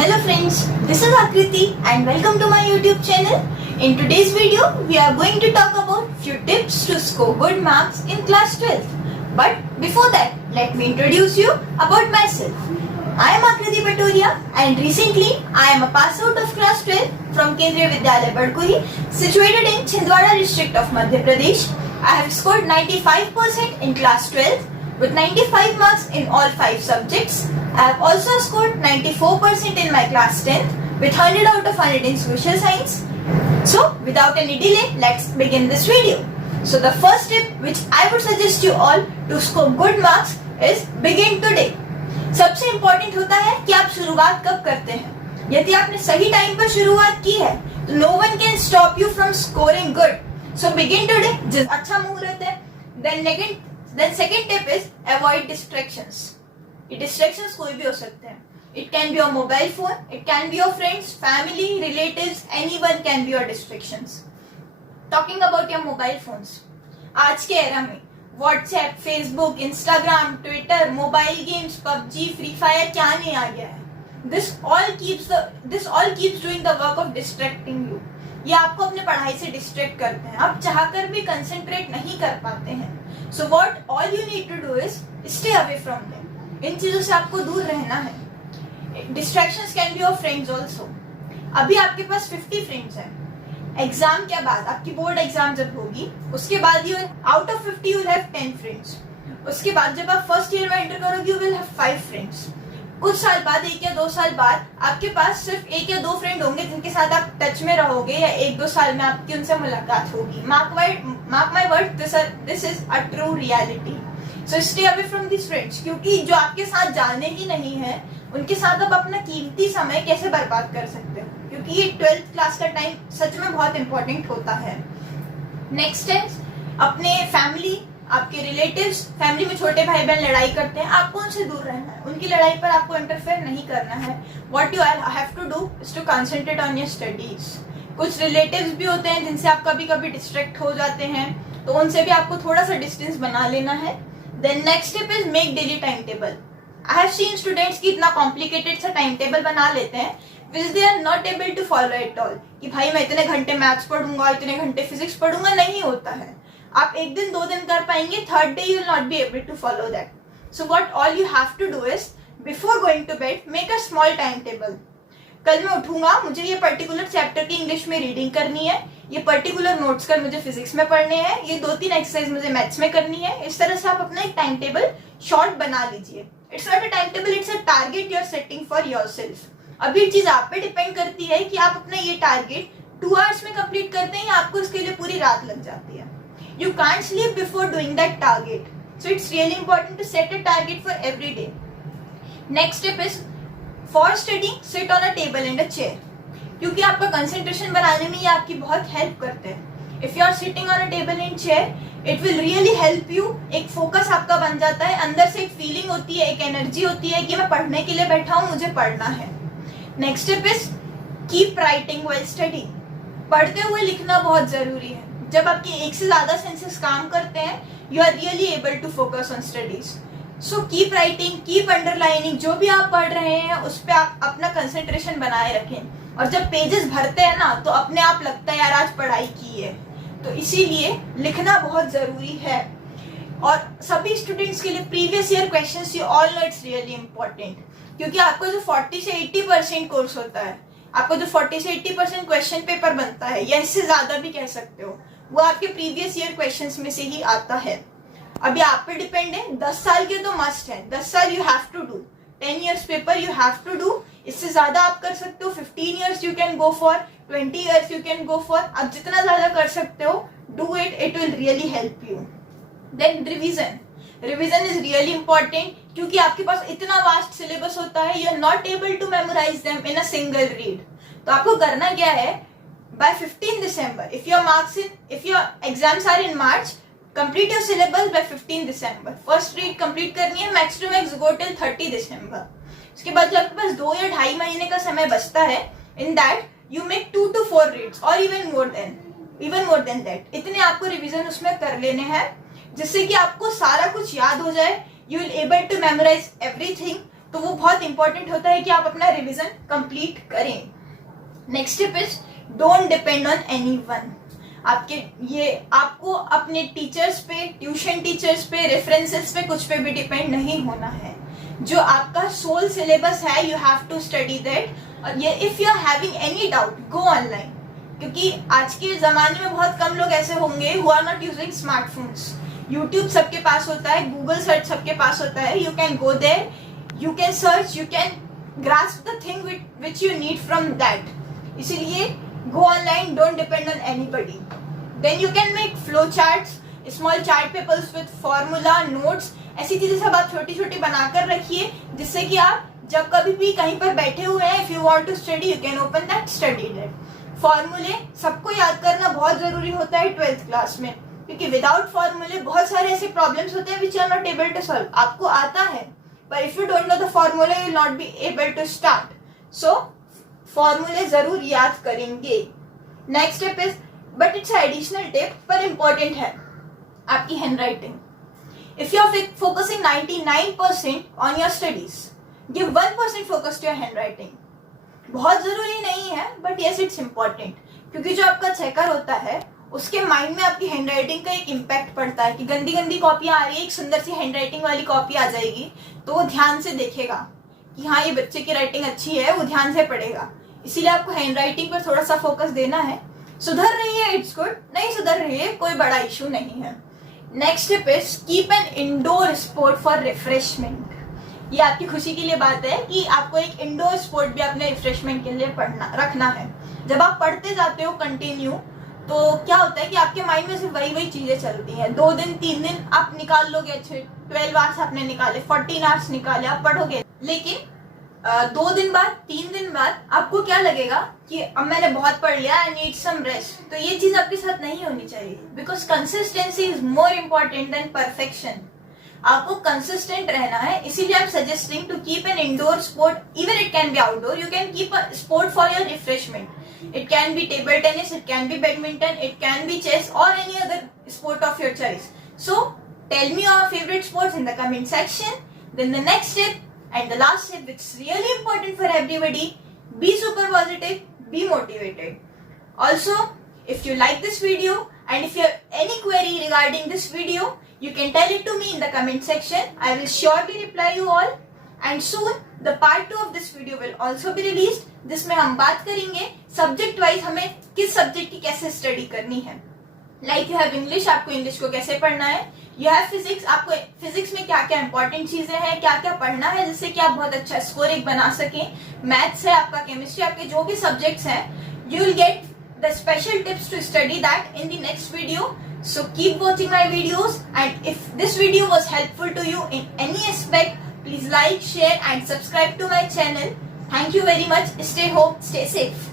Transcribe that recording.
Hello friends, this is Akriti and welcome to my YouTube channel. In today's video, we are going to talk about few tips to score good marks in class 12th. But before that, let me introduce you about myself. I am Akriti Patoria and recently I am a pass out of class 12 from Kendriya Vidyalaya Badkuri situated in Chhindwara district of Madhya Pradesh. I have scored 95% in class 12th with 95 marks in all 5 subjects. I have also scored 94% in my class 10th with 100 out of 100 in social science. So without any delay, let's begin this video. So the first tip which I would suggest you all to score good marks is begin today. सबसे important होता है कि आप शुरुआत कब करते हैं. यदि आपने सही टाइम पर शुरुआत की है तो no one can stop you from scoring good. So begin today. जिस अच्छा मुहूर्त है. Then second tip is avoid distractions. ये डिस्ट्रैक्शंस कोई भी हो सकते हैं. It can be your mobile phone, it can be your friends, family, relatives, anyone can be your distractions. Talking about your mobile phones, आज के एरा में WhatsApp, Facebook, Instagram, Twitter, mobile games, PUBG, Free Fire क्या नहीं आ गया है. This all keeps doing the work of distracting you. ये आपको अपने पढ़ाई से डिस्ट्रैक्ट करते हैं. आप चाहकर भी कंसंट्रेट नहीं कर पाते हैं. So what all you need to do is stay away from them. इन चीजों से आपको दूर रहना है. Distractions can be your friends also. अभी आपके पास 50 फ्रेंड्स हैं. एग्जाम के बाद आपकी बोर्ड एग्जाम जब होगी उसके बाद you out of 50 you have 10 friends. उसके बाद जब आप फर्स्ट ईयर में एंटर करोगे यू विल हैव 5 फ्रेंड्स. कुछ साल बाद, 1 या 2 साल बाद आपके पास सिर्फ 1 या 2 फ्रेंड होंगे जिनके साथ आप टच में रहोगे या 1-2 साल में आपकी उनसे मुलाकात होगी. Mark my word, this is a true reality. So stay away from this friends. क्योंकि जो आपके साथ जाने ही नहीं है उनके साथ आप अपना कीमती समय कैसे बर्बाद कर सकते हो. क्योंकि ये 12th क्लास का टाइम सच में बहुत इंपॉर्टेंट होता है. नेक्स्ट है अपने फैमिली, आपके रिलेटिव्स, फैमिली में छोटे भाई बहन लड़ाई करते हैं, आपको उनसे दूर रहना है. उनकी लड़ाई पर आपको इंटरफेयर नहीं करना है. What you have to do is to concentrate on your studies. कुछ रिलेटिव्स भी होते हैं जिनसे आप कभी कभी डिस्ट्रैक्ट हो जाते हैं, तो उनसे भी आपको थोड़ा सा डिस्टेंस बना लेना है. Then next step is make daily time table. I have seen students की इतना कॉम्प्लिकेटेड सा टाइम टेबल बना लेते हैं which they are not able to follow at all. कि भाई मैं इतने घंटे मैथ्स पढ़ूंगा, इतने घंटे फिजिक्स पढ़ूंगा. नहीं होता है. आप 1 दिन 2 दिन कर पाएंगे, third day you will not be able to follow that. So what all you have to do is before going to bed make a small timetable. कल मैं उठूंगा, मुझे ये पर्टिकुलर चैप्टर की इंग्लिश में रीडिंग करनी है, ये पर्टिकुलर नोट्स कर मुझे फिजिक्स में पढ़ने हैं, ये 2-3 एक्सरसाइज मुझे मैथ्स में करनी है. इस तरह से आप अपना एक टाइम टेबल शॉर्ट बना लीजिए. It's not a time table, it's a target you are setting for yourself. अभी चीज आप पे डिपेंड करती है कि आप अपना ये टारगेट 2 आवर्स में कंप्लीट करते हैं या आपको इसके लिए पूरी रात लग जाती है. You can't sleep before doing that target. So it's really important to set a target for every day. Next step is for studying sit on a table and a chair. क्योंकि आपका कंसंट्रेशन बनाने में ये आपकी बहुत help करते हैं. If you are sitting on a table and chair it will really help you. एक फोकस आपका बन जाता है, अंदर से एक फीलिंग होती है, एक एनर्जी होती है कि मैं पढ़ने के लिए बैठा हूं, मुझे पढ़ना है. Next step is keep writing while studying. पढ़ते हुए लिखना बहुत जरूरी है. जब आपके एक से ज्यादा सेंसेस काम करते हैं you are really able to focus on studies. So keep writing, keep underlining. जो भी आप पढ़ रहे हैं उस पर आप अपना कंसंट्रेशन बनाए रखें. और जब पेजेस भरते हैं ना तो अपने आप लगता है यार आज पढ़ाई की है. तो इसीलिए लिखना बहुत जरूरी है. और सभी स्टूडेंट्स के लिए previous year questions you all know it's really important. क्योंकि आपको जो 40 से 80% कोर्स होता है, आपको जो 40 से 80% क्वेश्चन पेपर बनता है या इससे ज्यादा भी कह सकते हो, वो आपके प्रीवियस ईयर क्वेश्चंस में से ही आता है. अभी आप पे डिपेंड है. 10 साल के तो मस्ट है. 10 साल you have to do. 10 years paper you have to do. इससे ज्यादा आप कर सकते हो. 15 years you can go for. 20 years you can go for. आप जितना ज्यादा कर सकते हो do it. It will really help you. Then revision. Revision is really important क्योंकि आपके पास इतना वास्ट सिलेबस होता है. You are not able to memorise them in a single read. तो आपको करना क्या है, by 15 December if your exams are in March, complete your syllabus by 15 December. First read complete करनी है. Max to max go till 30 December. उसके बाद जो आपके पास 2 या 2.5 महीने का समय बचता है, in that you make 2 to 4 reads और इवन मोर देन दैट. इतने आपको रिविजन उसमें कर लेने हैं जिससे कि आपको सारा कुछ याद हो जाए. You will able to memorise everything. तो वो बहुत इंपॉर्टेंट होता है कि आप अपना रिविजन कंप्लीट करें. Next tip is don't depend on anyone. आपको अपने टीचर्स पे, ट्यूशन टीचर्स पे, रेफरेंसेस पे, कुछ पे भी डिपेंड नहीं होना है. जो आपका सोल सिलेबस है, you have to study that. और ये if you are having any doubt, go online. क्योंकि आज के जमाने में बहुत कम लोग ऐसे होंगे who are not using smartphones. YouTube सबके पास होता है, गूगल सर्च सबके पास होता है. You can go there, you can search, you can grasp the thing which you need from that. इसीलिए go online, don't depend on anybody. Then you can make flow charts, small chart papers with formula, notes. ऐसी चीजें सब आप छोटी छोटी बनाकर रखिए, जिससे कि आप जब कभी भी कहीं पर बैठे हुए हैं, if you want to study, you can open that, study that. फॉर्मूले सबको याद करना बहुत जरूरी होता है 12th क्लास में, क्योंकि विदाउट फॉर्मूले बहुत सारे ऐसे प्रॉब्लम्स होते हैं which you are not able to solve. आपको आता है, but if you don't know the formula, you will not be able to start. So फॉर्मूले जरूर याद करेंगे. Next tip is, but it's additional tip पर इंपॉर्टेंट है, आपकी handwriting. If you are focusing 99% on your studies, give 1% focus to your handwriting. बहुत जरूरी नहीं है, बट यस इट्स इंपॉर्टेंट, क्योंकि जो आपका चेकर होता है उसके माइंड में आपकी हैंड राइटिंग का एक इम्पैक्ट पड़ता है कि गंदी गंदी कॉपियां आ रही है, एक सुंदर सी हैंड राइटिंग वाली कॉपी आ जाएगी तो वो ध्यान से देखेगा कि हाँ ये बच्चे की राइटिंग अच्छी है, वो ध्यान से पढ़ेगा. इसीलिए आपको हैंड राइटिंग पर थोड़ा सा फोकस देना है. सुधर रही है, इट्स गुड. नहीं सुधर रही है, कोई बड़ा इशू नहीं है. Next tip is keep an indoor sport for refreshment. ये आपकी खुशी के लिए बात है कि आपको एक इंडोर स्पोर्ट भी अपने रिफ्रेशमेंट के लिए रखना है. जब आप पढ़ते जाते हो कंटिन्यू, तो क्या होता है कि आपके माइंड में सिर्फ वही चीजें चलती हैं. 2 दिन 3 दिन आप निकाल लोगे, अच्छे 12 आवर्स आपने निकाले, 14 आवर्स निकाले, आप पढ़ोगे. लेकिन 2 दिन बाद, 3 दिन बाद आपको क्या लगेगा कि अब मैंने बहुत पढ़ लिया, आई नीड सम रेस्ट. तो ये चीज आपके साथ नहीं होनी चाहिए, because consistency is more important than perfection. आपको कंसिस्टेंट रहना है. इसीलिए I am suggesting to keep an indoor sport, even it can be outdoor. You can keep a sport for your refreshment. It can be table tennis, it can be badminton, it can be chess और any other sport of your choice. So tell me your favourite sports in the comment section. Then the next tip and the last tip, which is really important for everybody, be super positive, be motivated. Also, if you like this video and if you have any query regarding this video, you can tell it to me in the comment section. I will surely reply you all. And soon the part 2 of this video will also be released. जिसमें हम बात करेंगे subject wise हमें किस subject की कैसे study करनी है. लाइक यू हैव इंग्लिश, आपको इंग्लिश को कैसे पढ़ना है. यू हैव फिजिक्स, आपको फिजिक्स में क्या क्या इंपॉर्टेंट चीजें हैं, क्या क्या पढ़ना है जिससे कि आप बहुत अच्छा स्कोर एक बना सकें. मैथ्स है आपका, केमिस्ट्री, आपके जो भी सब्जेक्ट्स हैं, you will get the special tips to study that in the next video. So keep watching my videos, and if this video was helpful to you in any aspect, please like, share and subscribe to my channel. Thank you very much. Stay home, stay safe.